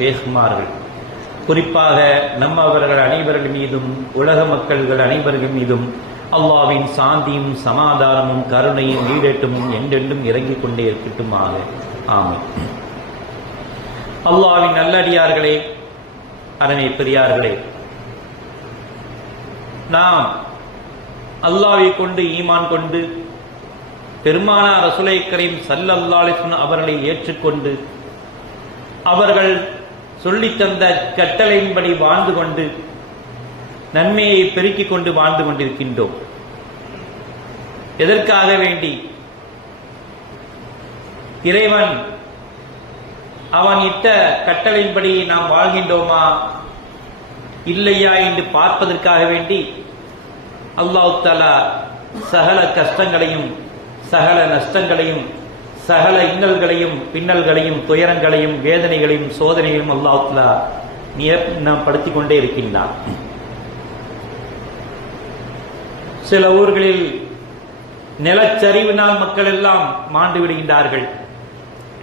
பேசுமார்கள். குறிப்பாக நம்மவர்கள் அனைவர்கள் மீதும் உலக மக்கள்கள் அனைவர்கள் மீதும் அல்லாஹ்வின் சாந்தியும் சமாதானமும் கருணையும் ஈடேற்றமும் என்றென்றும் இறங்கிக் கொண்டே இருக்கட்டுமாக. ஆமென். அல்லாஹ்வின் நல்லடியார்களே, அரணை பெரியார்களே, நாம் அல்லாஹ்வை கொண்டு ஈமான் கொண்டு பெருமானார் ரசூலை கரீம் ஸல்லல்லாஹு அலைஹி வஸல்லம் அவர்களை ஏற்றுக்கொண்டு அவர்கள் சொல்லித் தந்த கட்டளையின்படி வாழ்ந்து கொண்டு நன்மையை பெருக்கிக் கொண்டு வாழ்ந்து கொண்டிருக்கின்றோம். எதற்காக வேண்டி? இறைவன் அவன் இட்ட கட்டளையின்படி நாம் வாழ்கின்றோமா இல்லையா என்று பார்ப்பதற்காக வேண்டி அல்லாஹ் தஆலா சகல கஷ்டங்களையும் சகல நஷ்டங்களையும் சகல இன்னல்களையும் பின்னல்களையும் துயரங்களையும் வேதனைகளையும் சோதனைகளையும் அல்லாஹ் தஆலா நாம் படுத்திக் கொண்டே இருக்கின்றான். சில ஊர்களில் நிலச்சரிவினால் மக்கள் எல்லாம் மாண்டு விடுகின்றார்கள்.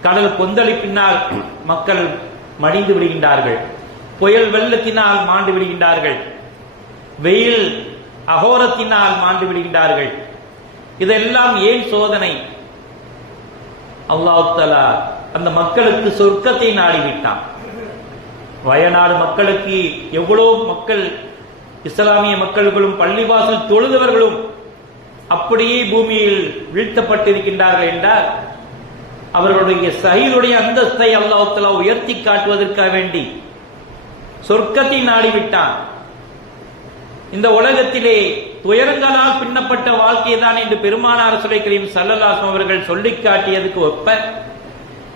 கடல் கொந்தளிப்பினால் மக்கள் மடிந்து விடுகின்றார்கள். புயல் வெள்ளத்தினால் மாண்டு விடுகின்றார்கள். வெயில் அகோரத்தினால் மாண்டு விடுகின்றார்கள். இதெல்லாம் ஏன் சோதனை? அல்லாஹ் தஆலா அந்த மக்களுக்கு சொர்க்கத்தை நாடிவிட்டான். வயநாடு மக்களுக்கு எவ்வளவு மக்கள், இஸ்லாமிய மக்கள்களும் பள்ளிவாசல் தொழுதவர்களும் அப்படியே பூமியில் வீழ்த்தப்பட்டிருக்கின்றார்கள் என்றால் அவர்களுடைய சஹீதுடைய அந்தஸ்தை அல்லாஹ் தஆலா உயர்த்தி காட்டுவதற்காக வேண்டி சொர்க்கத்தை நாடிவிட்டான். இந்த உலகத்திலே துயரங்களால் பின்னப்பட்ட வாழ்க்கை தான் என்று பெருமானார் ரசூலை கரீம் ஸல்லல்லாஹு அலைஹி வஸல்லம் அவர்கள் சொல்லிக் காட்டியதுக்கு ஒப்ப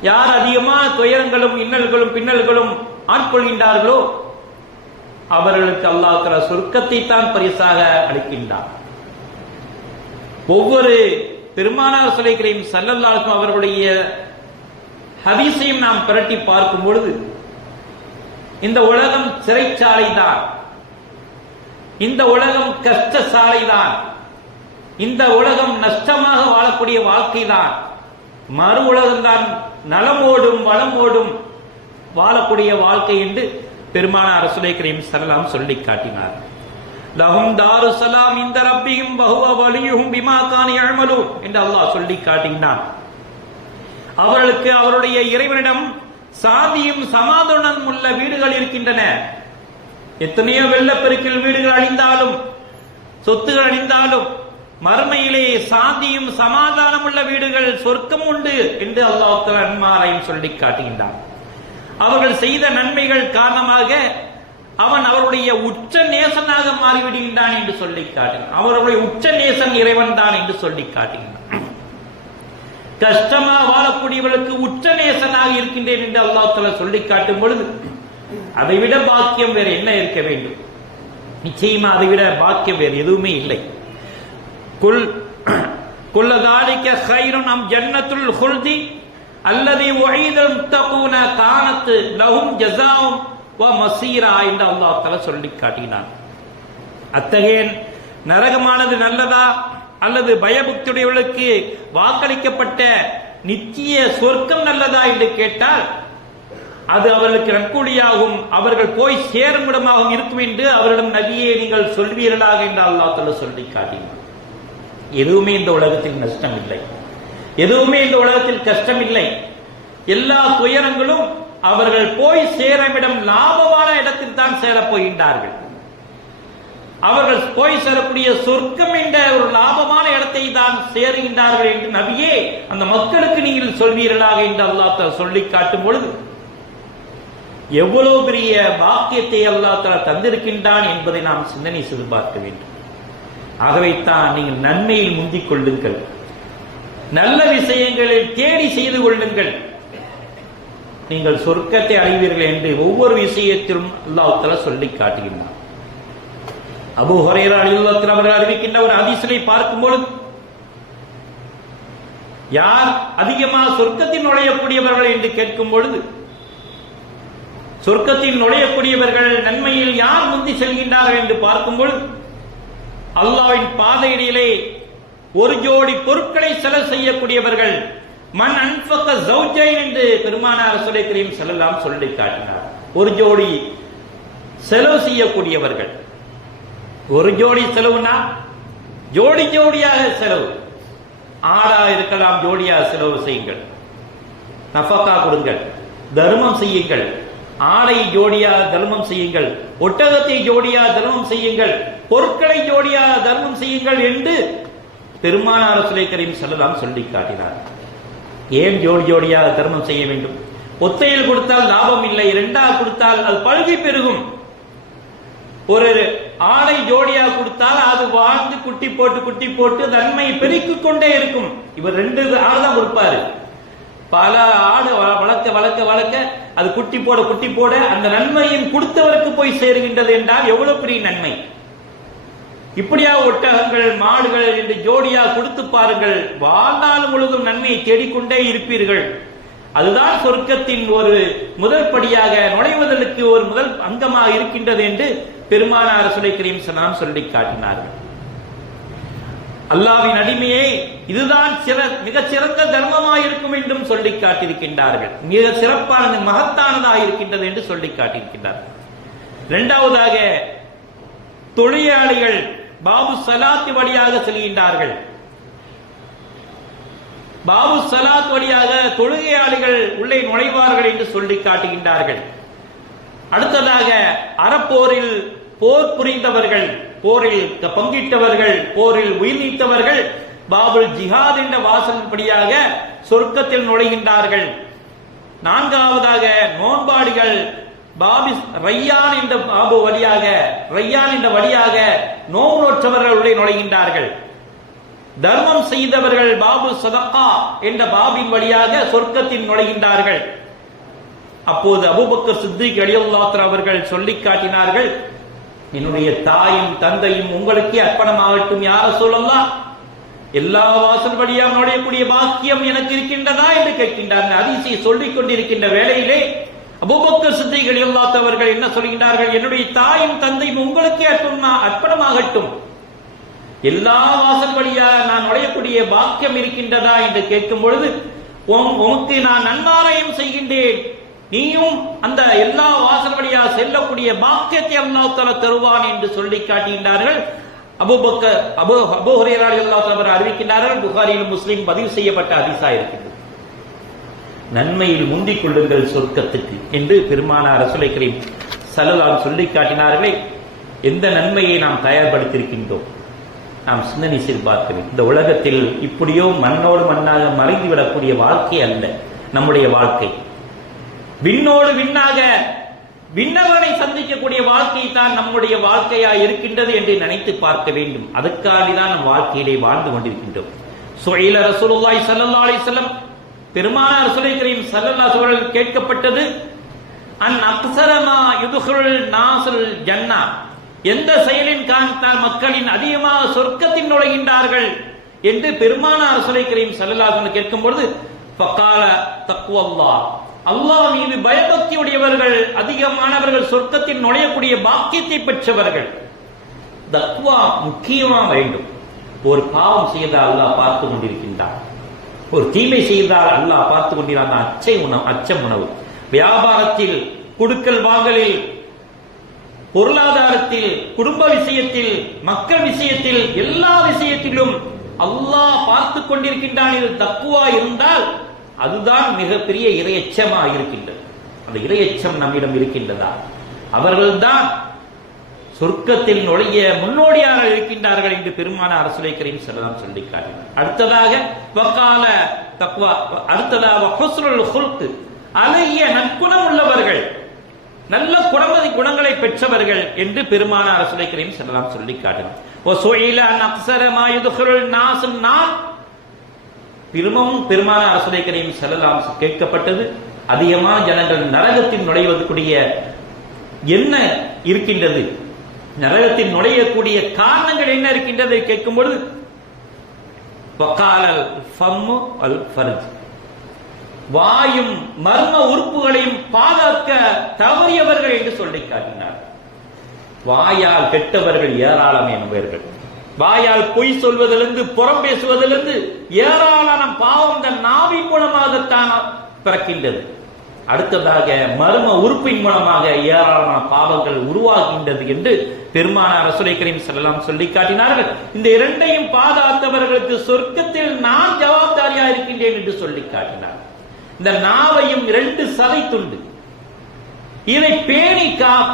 யார் அதிகமான துயரங்களும் இன்னல்களும் பின்னல்களும் ஆட்கொள்கின்றார்களோ அவர்களுக்கு அல்லாஹ் தஆலா சொர்க்கத்தை தான் பரிசாக அளிக்கின்றார். ஒவ்வொரு பெருமானார் ரசூலை கரீம் ஸல்லல்லாஹு அலைஹி வஸல்லம் அவர்களுடைய ஹதீஸையும் நாம் பிரட்டி பார்க்கும் பொழுது இந்த உலகம் சிறைச்சாலை தான், இந்த உலகம் கஷ்ட சாலை தான், இந்த உலகம் நஷ்டமாக வாழக்கூடிய வாழ்க்கை தான், மறு உலகம்தான் நலமோடும் வளமோடும் வாழக்கூடிய வாழ்க்கை என்று பெருமானார் ரசூலை கரீம் ஸல்லல்லாஹு அலைஹி வஸல்லம் சொல்லி காட்டினார். லஹும் தாருஸ்ஸலாம் இன்த ரப்பிஹிம் வஹுவ வலியுஹும் பிமா கானு யஅமலூன் என்று அல்லாஹ் சொல்லி காட்டினான். அவர்களுக்கு அவருடைய இறைவனிடம் சாந்தியும் சமாதானமும் உள்ள வீடுகள் இருக்கின்றன. எத்தனையோ வெள்ளப்பெருக்கில் வீடுகள் அழிந்தாலும் சொத்துகள் அழிந்தாலும் மறுமையிலே சாந்தியும் சமாதானம் உள்ள வீடுகள் சொர்க்கம் உண்டு என்று அல்லாஹ் தஆலா நன்மாராயம் சொல்லி காட்டுகின்றான். அவர்கள் செய்த நன்மைகள் காரணமாக அவன் அவருடைய உச்ச நேசனாக மாறிவிடுகின்றான் என்று சொல்லி காட்டுகிறான். அவருடைய உச்ச நேசன் இறைவன் தான் என்று சொல்லி காட்டுகின்றான். கஷ்டமா வாழக்கூடியவர்களுக்கு உச்ச நேசனாக இருக்கின்றேன் என்று அல்லாஹ் தஆலா சொல்லி காட்டும் பொழுது அதைவிட பாக்கியம் வேறு என்ன இருக்க வேண்டும்? நிச்சயமா அதைவிட பாக்கியம் வேறு எதுவுமே இல்லை. குல் தாலிக கைருன் அம் ஜன்னத்துல் ஹுல்தி அல்லதி வஈதல் முத்தகூன கானத் லஹும் ஜஸாஉம் வ மஸீரா என்று அல்லாஹ் தஆலா சொல்லி காட்டினான். அத்தகைய நரகமானது நல்லதா அல்லது பயபக்தியுடையவர்களுக்கு வாக்களிக்கப்பட்ட நித்திய சொர்க்கம் நல்லதா என்று கேட்டால் அது அவர்களுக்கு நற்கூலியாகும், அவர்கள் போய் சேரும் இடமாகவும் இருக்கும் என்று அவரிடம் நபியே நீங்கள் சொல்வீர்களாக என்று அல்லாஹ் தஆலா சொல்லி காட்டினார். எதுவுமே இந்த உலகத்தில் நஷ்டம் இல்லை, எதுவுமே இந்த உலகத்தில் கஷ்டம் இல்லை. எல்லா துயரங்களும் அவர்கள் போய் சேரும் இடம் லாபமான இடத்தில் தான் சேரப் போகின்றார்கள். அவர்கள் போய் சேரக்கூடிய சொர்க்கம் என்ற ஒரு லாபமான இடத்தை தான் சேருகின்றார்கள் என்று நபியே அந்த மக்களுக்கு நீங்கள் சொல்வீர்களாக என்று அல்லாஹ் தஆலா சொல்லி காட்டும் பொழுது எவ்வளவு பெரிய பாக்கியத்தை அல்லாஹ் தஆலா தந்திருக்கின்றான் என்பதை நாம் சிந்தனை செய்து பார்க்க வேண்டும். ஆகவே தான் நீங்கள் நன்மையில் முந்திக் கொள்ளுங்கள், நல்ல விஷயங்களில் தேடி செய்து கொள்ளுங்கள், நீங்கள் சொர்க்கத்தை அடைவீர்கள் என்று ஒவ்வொரு விஷயத்திலும் அல்லாஹ் தஆலா சொல்லி காட்டுகின்றான். அபூ ஹுரைரா ரலியல்லாஹு அன்ஹு அவர்கள் அறிவிக்கின்ற ஒரு ஹதீஸை பார்க்கும் பொழுது யார் அதிகமாக சொர்க்கத்தில் நுழையக்கூடியவர்கள் என்று கேட்கும் பொழுது சொர்க்கத்தில் நுழையக்கூடியவர்கள் நன்மையில் யார் முந்தி செல்கின்றார்கள் என்று பார்க்கும் பொழுது அல்லாஹ்வின் பாதையிலே ஒரு ஜோடி பொருட்களை செலவு செய்யக்கூடியவர்கள், மன் அன்ஃபக ஜௌஜைன் என்று பெருமானார் ரசூலுல்லாஹி கரீம் ஸல்லல்லாஹு அலைஹி சொல்லி காட்டினார். ஒரு ஜோடி செலவு செய்யக்கூடியவர்கள். ஒரு ஜோடி செலவுனா ஜோடி ஜோடியாக செலவு. ஆறா இருக்கலாம், ஜோடியாக செலவு செய்யுங்கள். நஃபகா கொடுங்கள், தர்மம் செய்யுங்கள். ஆடை ஜோடியாக தர்மம் செய்யுங்கள், ஒட்டகத்தை ஜோடியாக தர்மம் செய்யுங்கள், பொருட்களை ஜோடியாக தர்மம் செய்யுங்கள் என்று பெருமானார் ரசூலுல்லாஹி கரீம் ஸல்லல்லாஹு அலைஹி சொல்லி காட்டினார். ஏன் ஜோடி ஜோடியாக தர்மம் செய்ய வேண்டும்? ஒத்தையில் கொடுத்தால் லாபம் இல்லை, இரண்டாக கொடுத்தால் அது பல்கி பெருகும். ஒரு ஆடை ஜோடியாக கொடுத்தால் அது வாழ்ந்து குட்டி போட்டு நன்மை பெருக்கிக் கொண்டே இருக்கும். இவர் 2 ஆடு தான் கொடுப்பாரு. பல ஆடு வளர்க்க அது குட்டி போட அந்த நன்மையின் கொடுத்தவருக்கு போய் சேருகின்றது என்றால் எவ்வளவு பெரிய நன்மை. இப்படியா ஒட்டகங்கள் மாடுகள் என்று ஜோடியா கொடுத்து பாருங்கள், வாழ்நாள் முழுவதும் நன்மையை தேடிக்கொண்டே இருப்பீர்கள். அதுதான் சொர்க்கத்தின் ஒரு முதல் படியாக நுழைவதற்கு ஒரு முதல் அங்கமாக இருக்கின்றது என்று பெருமானார் ரசூலுல்லாஹி கரீம் ஸல்லல்லாஹு அலைஹி சொல்லி காட்டினார்கள். அல்லாஹ்வின் அடிமையே, இதுதான் மிக சிறந்த தர்மமாக இருக்கும் என்றும் சொல்லி காட்டியிருக்கின்றார்கள். மிக சிறப்பானது, மகத்தானதாக இருக்கின்றது என்று சொல்லி காட்டியிருக்கின்றார்கள். இரண்டாவதாக, தொழிலாளிகள் பாபு சலாத் வழியாக செல்கின்றார்கள். பாபு சலாத் வழியாக தொழுகையாளிகள் உள்ளே நுழைவார்கள் என்று சொல்லி காட்டுகின்றார்கள். அடுத்ததாக, அறப்போரில் போர் புரிந்தவர்கள், போரில் பங்கிட்டவர்கள், போரில் உயிர் நீத்தவர்கள் பாபுல் ஜிஹாத் என்ற வாசலின்படியாக சொர்க்கத்தில் நுழைகின்றார்கள். நான்காவதாக, நோன்பாடிகள் பாபிஸ் ரையான் என்ற பாபு வழியாக, ரையான் என்ற வழியாக நோவு நோற்றவர்கள் உள்ளே நுழைகின்றார்கள். தர்மம் செய்தவர்கள் பாபு சதகா என்ற பாபின் வழியாக சொர்க்கத்தில் நுழைகின்றார்கள். அப்போது அபூபக்கர் சித்திக் ரலியல்லாஹு அன்ஹு அவர்கள் சொல்லி காட்டினார்கள், என்னுடைய தாயும் தந்தையும் உங்களுக்கே அர்ப்பணமாகட்டும் யா ரசூலல்லாஹ், எல்லா வாசல் வழியாக நுழையக்கூடிய பாக்கியம் எனக்கு இருக்கின்றதா என்று கேட்கின்றார்கள். ஹதீஸை சொல்லிக் கொண்டிருக்கின்ற வேளையிலே அபூபக்கர் சித்திக் ரலியல்லாஹு அன்ஹு அவர்கள் என்ன சொல்கின்றார்கள், என்னுடைய தாயும் தந்தையும் உங்களுக்கே அர்ப்பணமாகட்டும், எல்லா வாசல் வழியாக நான் நுழையக்கூடிய பாக்கியம் இருக்கின்றதா என்று கேட்கும் பொழுது, உனக்கு நான் நன்மாராயம் செய்கின்றேன், நீயும் அந்த எல்லா வாசல் வழியாக செல்லக்கூடிய பாக்கியத்தை அல்லாஹ் தஆலா தருவான் என்று சொல்லி காட்டுகின்றார்கள். அபூ ஹுரைரா ரலியல்லாஹு அன்ஹு அறிவிக்கின்றார்கள், புகாரியில் முஸ்லிம் பதிவு செய்யப்பட்ட ஹதீஸா இருக்கிறது. நன்மையில் முந்திக் கொள்ளுங்கள் சொர்க்கத்துக்கு என்று பெருமானார் ரசூலுல்லாஹி கரீம் ஸல்லல்லாஹு அலைஹி சொல்லி காட்டினார்களே. எந்த நன்மையை நாம் தயார்படுத்தியிருக்கின்றோம்? நாம் சிந்தனை செய்து பார்க்கிறோம். இந்த உலகத்தில் இப்படியோ மண்ணோடு மண்ணாக மறைந்துவிடக்கூடிய வாழ்க்கை அல்ல நம்முடைய வாழ்க்கை. விண்ணோடு விண்ணாக விண்ணவனை சந்திக்கக்கூடிய வாழ்க்கை தான் நம்முடைய வாழ்க்கையா இருக்கின்றது என்று நினைத்து பார்க்க வேண்டும். அதுக்காகதான் நம் வாழ்க்கையிலே வாழ்ந்து கொண்டிருக்கின்றோம். சுஹைல ரசூலுல்லாஹி ஸல்லல்லாஹு அலைஹி வஸல்லம், பெருமானார் ரசூலுல்லாஹி கரீம் ஸல்லல்லாஹு அலைஹி வஸல்லம் கேட்கப்பட்டது, அன் அக்ஸரமா யுதுகுல் நாஸுல் ஜன்னா, எந்த செயலின் காரணத்தால் மக்களின் அதிகமாக சொர்க்கத்தில் நுழைகின்றார்கள் என்று பெருமானார் ரசூலுல்லாஹி கரீம் ஸல்லல்லாஹு அலைஹி வஸல்லம் கேட்கும் பொழுது, ஃபகால தக்வல்லாஹ், அல்லாஹ் மீது பயபக்தி உடையவர்கள் அதிகமானவர்கள் சொர்க்கத்தில் நுழையக்கூடிய பாக்கியத்தை பெற்றவர்கள். தக்வா முக்கியமா வேண்டும். ஒரு பாவம் செய்தால் அல்லாஹ் பார்த்து கொண்டிருக்கின்றான், ஒரு தீமை செய்தால் அல்லாஹ் பார்த்து கொண்டிருக்கிறான். அச்சம் உணவு. வியாபாரத்தில், குடுக்கல் வாங்கலில், பொருளாதாரத்தில், குடும்ப விஷயத்தில், மக்கள் விஷயத்தில், எல்லா விஷயத்திலும் அல்லாஹ் பார்த்து கொண்டிருக்கின்றான். இது தக்குவா இருந்தால் அதுதான் மிகப்பெரிய இறையச்சமா இருக்கின்றது. அந்த இறையச்சம் நம்மிடம் இருக்கின்றதா? அவர்கள்தான் சொர்க்கத்தில் நுழைய முன்னோடியாக இருக்கின்றார்கள் என்று பெருமானார் ரசூலுல்லாஹி கரீம் ஸல்லல்லாஹு அலைஹி வஸல்லம் சொல்லி காட்டினார். அடுத்ததாக வகால தக்வா, அடுத்ததாக ஹுஸ்னுல் ஹுல்க், அழகிய நற்குணம் உள்ளவர்கள், நல்ல குணங்களை பெற்றவர்கள் என்று பெருமானார் ரசூலுல்லாஹி கரீம் ஸல்லல்லாஹு அலைஹி வஸல்லம் சொல்லி காட்டினார். வஸுஇல அன் அக்ஸர மா யுத்குலுன் நாஸுன் நார், திரும்பவும் பெருமானார் ரசூலுல்லாஹி கரீம் ஸல்லல்லாஹு அலைஹி வஸல்லம் கேட்கப்பட்டது, அதிகமான ஜனங்கள் நரகத்தில் நுழைவதற்குரிய என்ன இருக்கின்றது, நரகத்தில் நுழையக்கூடிய காரணங்கள் என்ன இருக்கின்றது கேட்கும் பொழுது, வகாலல் ஃபம்மு அல் ஃபர்ஜ், வாயும் மர்ம உறுப்புகளையும் பாதுகாக்க தவறியவர்கள் என்று சொல்லி காட்டினார். வாயால் கெட்டவர்கள் ஏராளம் என்பவர்கள். வாயால் பொய் சொல்வதிலிருந்து, புறம் பேசுவதிலிருந்து ஏராளமான பாவம் இந்த நாவின் மூலமாகத்தான் பிறக்கின்றது. அடுத்ததாக மர்ம உறுப்பின் மூலமாக ஏராளமான பாவங்கள் உருவாகின்றது என்று பெருமானார் ரசூலை கரீம் ஸல்லல்லாஹு அலைஹி சொல்லி காட்டினார்கள். இந்த இரண்டையும் பாதுகாத்தவர்களுக்கு சொர்க்கத்தில் நான் ஜவாப்தாரியா இருக்கின்றேன் என்று சொல்லி காட்டினார். இந்த நாவையும் 2 சதை துண்டு, இதை பேணி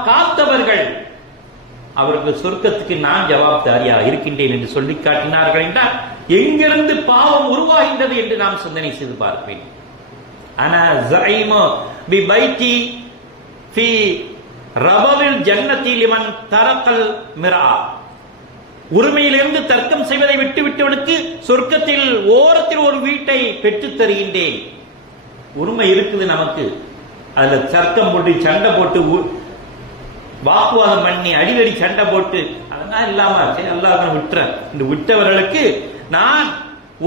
காத்தவர்கள் அவருக்கு சொர்க்கத்துக்கு நான் ஜவாப்தாரியா இருக்கின்றேன் என்று சொல்லி காட்டினார்கள் என்றால் எங்கிருந்து பாவம் உருவாகின்றது என்று நாம் சிந்தனை செய்து பார்ப்பேன். அனா ஸைமு பி பைத்தி ஃபீ ரபவில் ஜன்னதி லிமன் தரக்கல் மிரா. உரிமையிலிருந்து தர்க்கம் செய்வதை விட்டுவிட்டவனுக்கு சொர்க்கத்தில் ஓரத்தில் ஒரு வீட்டை பெற்றுத் தருகின்றேன். உரிமை இருக்குது நமக்கு, அதுல தர்க்கம் போட்டு சண்டை போட்டு வாக்குவாதம் பண்ணி அடிக்கடி சண்டை போட்டு அதெல்லாம் இல்லாம அல்லாஹ் விட்டுற இந்த விட்டவர்களுக்கு நான்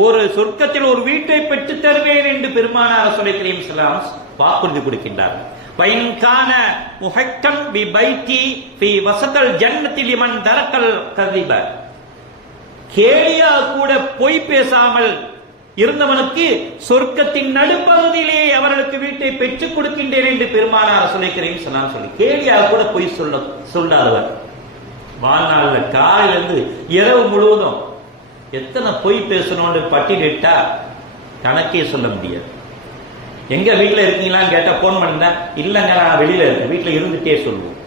ஒரு சொர்க்கத்தில் ஒரு வீட்டை பெற்று தருவேன் என்று பெருமானார் ரசூலுல்லாஹி ஸல்லல்லாஹு அலைஹி வஸல்லம் வாக்குறுதி கொடுக்கின்றார். வைன்கான முஹக்கம் பி பைத்தி ஃபீ வஸதல் ஜன்னதி லிமன் தரக்கல் கதிப. கேலியா கூட பொய் பேசாமல் இருந்தவனுக்கு சொர்க்கத்தின் நடுப்பகுதியிலே அவர்களுக்கு வீட்டை பெற்றுக் கொடுக்கின்றேன் என்று பெருமானார் ரசூலுல்லாஹி ஸல்லல்லாஹு அலைஹி வஸல்லம் சொல்லி கேலியா கூட பொய் சொல்லாதவர் வாழ்நாள்ல காலையிலிருந்து இரவு முழுவதும் எத்தனை பொய் பேசணும்னு பட்டியலிட்டா கணக்கே சொல்ல முடியாது. எங்க வீட்டுல இருக்கீங்களான்னு கேட்டா போன் பண்ண இல்லங்க நான் வெளியில இருக்கேன், வீட்டுல இருந்துட்டே சொல்லுவோம்.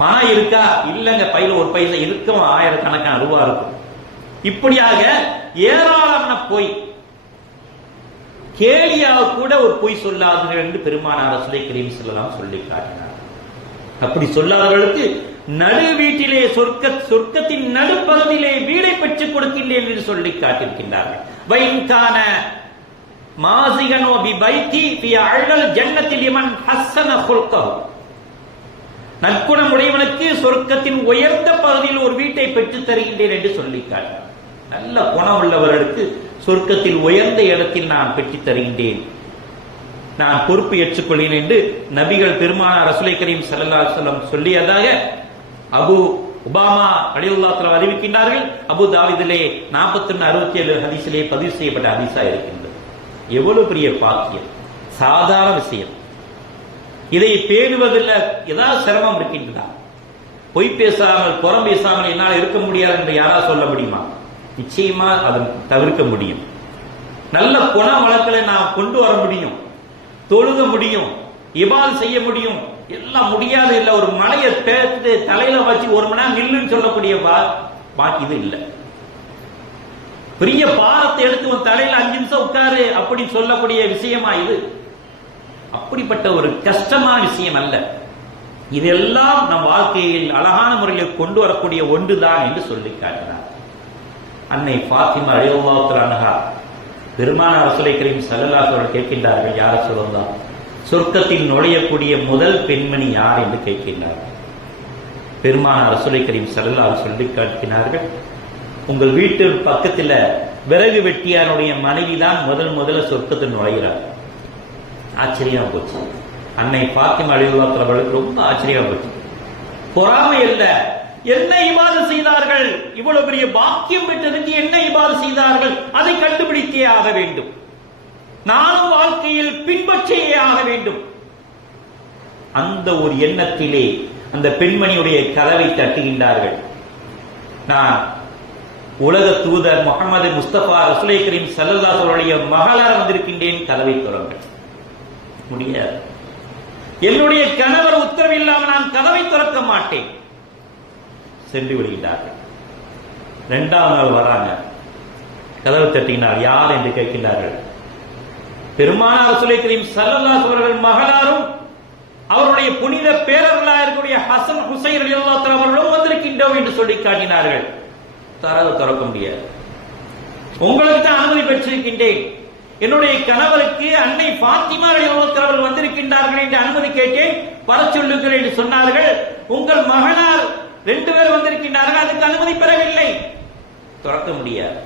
பணம் இருக்கா இல்லங்க பையில ஒரு பைசா இருக்கும், 1000 கணக்கான ரூபா இருக்கும். இப்படியாக ஏராளமான பொய், கேலியாக கூட ஒரு பொய் சொல்லாதீர்கள் என்று பெருமானார் ரசூலுல்லாஹி ஸல்லல்லாஹு அலைஹி வஸல்லம் சொல்லி காட்டினார். அப்படி சொல்லாதவர்களுக்கு நடு வீட்டிலே சொர்க்கத்தின் நடுப்பகுதியிலே வீடை பெற்றுக் கொடுக்கின்றேன் என்று சொல்லி காட்டியிருக்கின்றார்கள். வைன்கான மாசிகனோ பி பைத்தி ஃபீ அழல் ஜன்னதி லிமன் ஹஸ்ஸன குல்கஹு. நற்குணம் உடையவனுக்கு சொர்க்கத்தின் உயர்ந்த பகுதியில் ஒரு வீட்டை பெற்றுத் தருகின்றேன் என்று சொல்லி காட்டினார். நல்ல குணம் உள்ளவர்களுக்கு சொர்க்கத்தில் உயர்ந்த இடத்தில் நான் பெற்றுத் தருகின்றேன், நான் பொறுப்பு ஏற்றுக்கொள்கிறேன் என்று நபிகள் பெருமானார் ரசூலுல்லாஹி கரீம் ஸல்லல்லாஹு அலைஹி வஸல்லம் சொல்லியதாக அபு உபாமா ரலியல்லாஹு அன்ஹு அறிவிக்கின்றார்கள். அபு தாவீதிலே 4167 ஹதீஸிலே பதிவு செய்யப்பட்ட ஹதீஸா இருக்கின்றது. எவ்வளவு பெரிய பாக்கியம், சாதாரண விஷயம். இதை பேணுவதில் ஏதாவது சிரமம் இருக்கின்றதா? பொய் பேசாமல் புறம் பேசாமல் என்னால் இருக்க முடியாது என்று யாராவது சொல்ல முடியுமா? நிச்சயமா அதை தவிர்க்க முடியும். நல்ல குண வழக்கலை நாம் கொண்டு வர முடியும், தொழுக முடியும், இபாத் செய்ய முடியும். எல்லாம் முடியாது இல்ல. ஒரு மலையை பேர்த்து தலையில வச்சு 1 மணி நேரம் நில்லுன்னு சொல்லக்கூடிய பாக்கி இது இல்லை. பெரிய பாரத்தை எடுத்து உன் தலையில 5 நிமிஷம் உட்காரு அப்படி சொல்லக்கூடிய விஷயமா இது? அப்படிப்பட்ட ஒரு கஷ்டமான விஷயம் அல்ல. இதெல்லாம் நம் வாழ்க்கையில் அழகான முறையில் கொண்டு வரக்கூடிய ஒன்றுதான் என்று சொல்லி காட்டினார். அன்னை ஃபாத்திமா ரலியல்லாஹு அன்ஹா பெருமானார் ரசூலுல்லாஹி கரீம் ஸல்லல்லாஹு அலைஹி வஸல்லம் கேட்கின்றார்கள், யார சொல்லலாம் சொர்க்கத்தில் நுழையக்கூடிய முதல் பெண்மணி யார் என்று கேட்கின்றார்கள். பெருமானார் ரசூலுல்லாஹி கரீம் ஸல்லல்லாஹு அலைஹி வஸல்லம் சொல்லி காட்டினார்கள், உங்கள் வீட்டு பக்கத்துல விறகு வெட்டியாருடைய மனைவி தான் முதல்ல சொர்க்கத்தில் நுழைகிறார். ஆச்சரியமா போச்சு. அன்னை ஃபாத்திமா ரலியல்லாஹு அன்ஹா அவர்களுக்கு ரொம்ப ஆச்சரியமா போச்சு. பொறாமை அல்ல, என்ன இபாதத் செய்தார்கள், இவ்வளவு பெரிய பாக்கியம் பெற்றதுக்கு என்ன இபாதத் செய்தார்கள், அதை கண்டுபிடித்தே ஆக வேண்டும், நானும் வாழ்க்கையில் பின்பற்றியே ஆக வேண்டும். அந்த ஒரு எண்ணத்திலே அந்த பெண்மணியுடைய கதவை தட்டுகின்றார்கள். நான் உலக தூதர் முஹம்மது முஸ்தபா ரசூலுல்லாஹி கரீம் ஸல்லல்லாஹு அலைஹி வஸல்லம் மகளார் வந்திருக்கின்றேன், கதவை திறங்கள். முடியாது, என்னுடைய கணவர் உத்தரவில்லாமல் நான் கதவை திறக்க மாட்டேன். சென்று விடுகின்றார்கள். 2ஆம் நாள் வராங்க, கதவை தட்டினார். யார் என்று கேட்கின்றார்கள். பெருமானார் ரசூலுல்லாஹி கரீம் ஸல்லல்லாஹு அலைஹி வஸல்லம் மகளாரும் அவருடைய புனித பேரர்களாக இருக்கக்கூடிய ஹசன் ஹுசைன் ரலியல்லாஹு தஆலா அவர்களும் வந்திருக்கின்றோம் என்று சொல்லி காட்டினார்கள். திறக்க முடியாது, உங்களுக்கு தான் அனுமதி பெற்றிருக்கின்றேன். என்னுடைய கணவருக்கு அன்னை ஃபாத்திமா ரலியல்லாஹு தஆலா அவர்கள் வந்திருக்கின்றார்கள் என்று அனுமதி கேட்டேன், வர சொல்லுங்கள் என்று சொன்னார்கள். உங்கள் மகனார் 2 பேர் வந்திருக்கின்றார்கள், அதுக்கு அனுமதி பெறவில்லை, திறக்க முடியாது.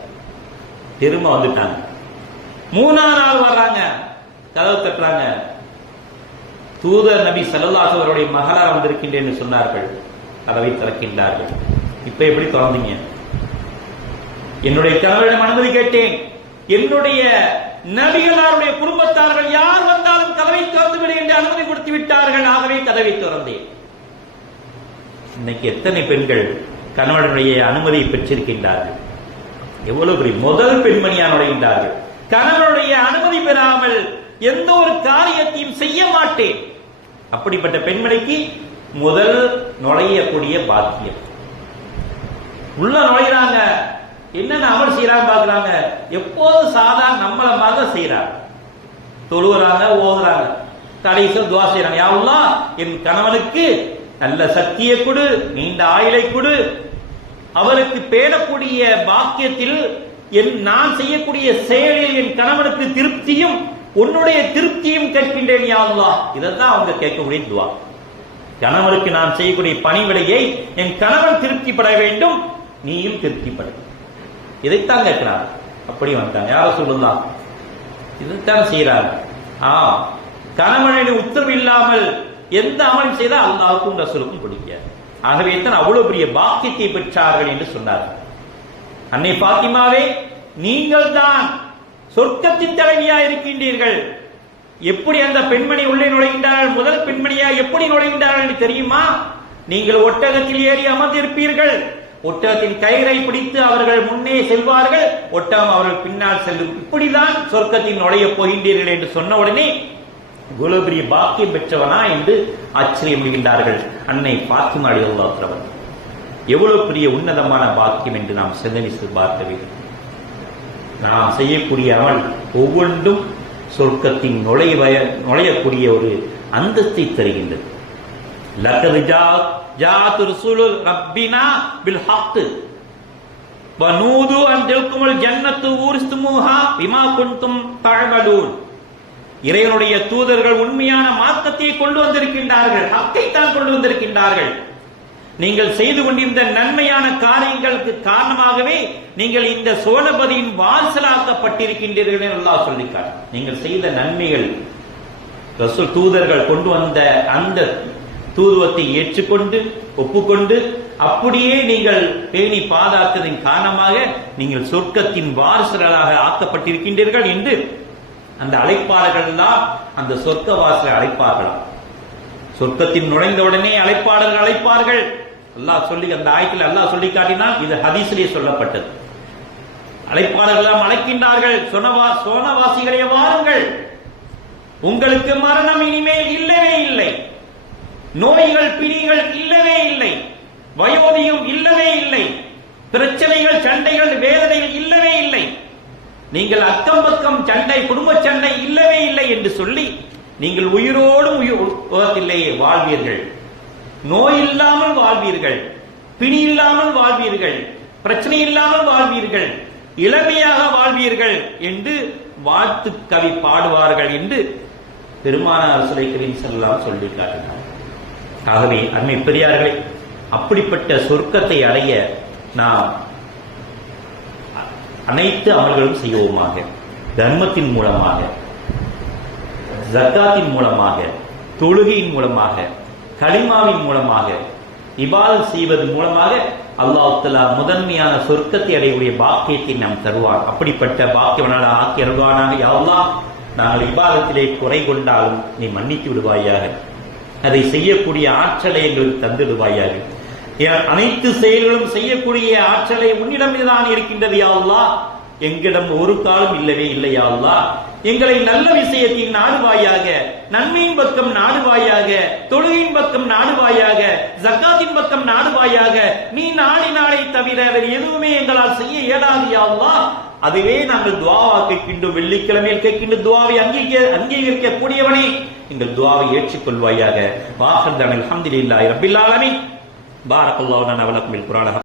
திரும்ப வந்துட்டாங்க. 3ஆம் நாள் வர்றாங்க, கதவு தட்டுறாங்க. தூதர் நபி ஸல்லல்லாஹு அலைஹி வஸல்லம் அவருடைய மகளார் வந்திருக்கின்றேன் என்று சொன்னார்கள், கதவை திறக்கின்றார்கள். இப்ப எப்படி திறந்தீங்க? என்னுடைய கணவரிடம் அனுமதி கேட்டேன். என்னுடைய நபிகளாருடைய குடும்பத்தார்கள் யார் வந்தாலும் கதவை திறந்து விடு என்று அனுமதி கொடுத்து விட்டார்கள். ஆகவே கதவை திறந்தேன். இன்னைக்கு எத்தனை பெண்கள் கணவனுடைய அனுமதியை பெற்றிருக்கின்றார்கள்? எவ்வளவு பெரிய முதல் பெண்மணியா நுழைகின்றார்கள். கணவனுடைய அனுமதி பெறாமல் எந்த ஒரு காரியத்தையும் செய்ய மாட்டேன். அப்படிப்பட்ட பெண்மணிக்கு முதல் நுழையக்கூடிய பாக்கியம். உள்ள நுழைகிறாங்க, என்னென்ன அமல் செய்யறாங்க பாக்குறாங்க. எப்போது சாதாரண நம்மள மாதிரி செய்யறாங்க, தொழுகிறாங்க, ஓதுறாங்க, கடைசியில் துவா செய்யறாங்க. யா அல்லாஹ், என் கணவனுக்கு நல்ல சக்தியை கொடு, நீண்ட ஆயுளை கொடு, அவருக்கு பேணக்கூடிய பாக்கியத்தில் நான் செய்யக்கூடிய செயலில் என் கணவனுக்கு திருப்தியும் உன்னுடைய திருப்தியும் கேட்கின்றேன் யா அல்லாஹ். இதைத்தான் அவங்க கேட்கக்கூடிய துவா. கணவனுக்கு நான் செய்யக்கூடிய பணிவிடையை என் கணவன் திருப்திப்பட வேண்டும், நீயும் திருப்திப்பட. இதைத்தான் கேட்கிறார். அப்படி வந்தாங்க. யார சொல்லலாம், இதைத்தான் செய்யறாரு. கணவனின் உத்தரவு இல்லாமல் எந்த அமல் செய்தால் அல்லாஹ்வுக்கும் ரசூலுக்கும் பிடிக்காது. ஆகவே தான் அவ்வளவு பெரிய பாக்கியத்தை பெற்றார்கள் என்று சொன்னார். அன்னை பாத்திமாவே, நீங்கள் தான் சொர்க்கத்தின் தலைவியா இருக்கின்றீர்கள். எப்படி அந்த பெண்மணி உள்ளே நுழைகின்றார்கள்? முதல் பெண்மணியா எப்படி நுழைகின்றார்கள் என்று தெரியுமா? நீங்கள் ஒட்டகத்தில் ஏறி அமர்ந்திருப்பீர்கள். ஒட்டகத்தின் கயிறை பிடித்து அவர்கள் முன்னே செல்வார்கள், ஒட்டகம் அவர்கள் பின்னால் செல்லும். இப்படிதான் சொர்க்கத்தில் நுழைய போகின்றீர்கள் என்று சொன்ன உடனே இவ்வளவு பெரிய பாக்கியம் பெற்றவனா என்று ஆச்சரியப்படுகின்றார்கள். அன்னை பாத்திமா ரலியல்லாஹு அன்ஹா எவ்வளவு பெரிய உன்னதமான பாக்கியம் என்று நாம் சிந்தனை பார்க்க வேண்டும். நாம் செய்யக்கூடிய அமல் ஒவ்வொன்றும் சொர்க்கத்தின் நுழையக்கூடிய ஒரு அந்தஸ்தை தருகின்றது. லகத் ஜாஅத் ரசூலு ரப்பினா பில் ஹக் வனூது அன் தில்குமுல் ஜன்னத்து ஊரிஸ்துமுஹா பிமா குன்தும் தஅமலூன். இறைவனுடைய தூதர்கள் உண்மையான மார்க்கத்தை கொண்டு வந்திருக்கின்றார்கள், ஹக்கை தான் கொண்டு வந்திருக்கின்றார்கள். நீங்கள் செய்து கொண்டிருந்த நன்மையான காரியங்களுக்கு காரணமாகவே நீங்கள் இந்த சோழபதியின் வாசலாக்கப்பட்டிருக்கின்றீர்கள் என்று அல்லாஹ் சொல்லிக்கார். நீங்கள் செய்த நன்மைகள், ரசூல் தூதர்கள் கொண்டு வந்த அந்த தூதுவத்தை ஏற்றுக்கொண்டு ஒப்புக்கொண்டு அப்படியே நீங்கள் பேணி பாதுகாத்ததின் காரணமாக நீங்கள் சொர்க்கத்தின் வாரிசுகளாக ஆக்கப்பட்டிருக்கின்றீர்கள் என்று அந்த அழைப்பாளர்கள் எல்லாம் அந்த சொர்க்க வாசலை அழைப்பார்களாம். சொர்க்கத்தின் நுழைந்தவுடனே அழைப்பாளர்கள் அழைப்பார்கள். அல்லாஹ் சொல்லி அந்த ஆயத்தில் அல்லாஹ் சொல்லி காட்டினால் இது ஹதீஸிலே சொல்லப்பட்டது. அழைப்பாளர்கள் எல்லாம் அழைக்கின்றார்கள், சோனவாசிகளே வாருங்கள், உங்களுக்கு மரணம் இனிமேல் இல்லவே இல்லை, நோய்கள் பிணிகள் இல்லவே இல்லை, வயோதிகம் இல்லவே இல்லை, பிரச்சனைகள் சண்டைகள் வேதனைகள் இல்லவே இல்லை, நீங்கள் அக்கம் பக்கம் சண்டை குடும்ப சண்டை இல்லவே இல்லை என்று சொல்லி நீங்கள் உயிரோடும் உலகத்திலேயே வாழ்வீர்கள், நோய் இல்லாமல் வாழ்வீர்கள், பிணி இல்லாமல் வாழ்வீர்கள், பிரச்சனை இல்லாமல் வாழ்வீர்கள், இளமையாக வாழ்வீர்கள் என்று வாழ்த்து கவி பாடுவார்கள் என்று பெருமானார் ஸல்லல்லாஹு அலைஹி சொல்லி காட்டினார். ஆகவே அன்னை பெரியார்களே, அப்படிப்பட்ட சொர்க்கத்தை அடைய நாம் அனைத்து அமல்களும் செய்வோமாக. தர்மத்தின் மூலமாக, ஜக்காத்தின் மூலமாக, தொழுகையின் மூலமாக, கலிமாவின் மூலமாக, இபாதத் செய்வதன் மூலமாக அல்லாஹ் தஆலா முதன்மையான சொர்க்கத்தை அடையக்கூடிய பாக்கியத்தை நாம் தருவார். அப்படிப்பட்ட பாக்கியவனாக ஆக்கி அருள்வானாக. யா அல்லாஹ், நாங்கள் இபாதத்திலே குறை கொண்டாலும் நீ மன்னித்து விடுவாயாக. அதை செய்யக்கூடிய ஆற்றலை எங்களுக்கு தந்துடுவாயாக. அனைத்து செயல்களும் செய்யக்கூடிய ஆற்றலை உன்னிடம்தான் இருக்கின்றது யா அல்லாஹ். எங்களிடம் ஒரு காலம் இல்லவே இல்லை யா அல்லாஹ். எங்களை நல்ல விஷயத்தின் நாடுவாயாக, நன்மையின் பக்கம் நாடுவாயாக, தொழுகையின் பக்கம் நாடுவாயாக, ஜக்காத்தின் பக்கம் நாடுவாயாக. நீ நாளை தவிர வேறு எதுவுமே எங்களால் செய்ய இயலாது யா அல்லாஹ். அதுவே நாங்கள் துஆவா கேட்கின்றோம். வெள்ளிக்கிழமையில் கேட்கின்ற துஆவை அங்கீகரிக்க கூடியவனே, எங்கள் துஆவை ஏற்றுக்கொள்வாயாக. வாஹிர் அல்ஹம்துலில்லாஹி ரப்பில் ஆலமீன். பாரக்கல்லாஹு லனா வ லக்கும் பில் குர்ஆன்.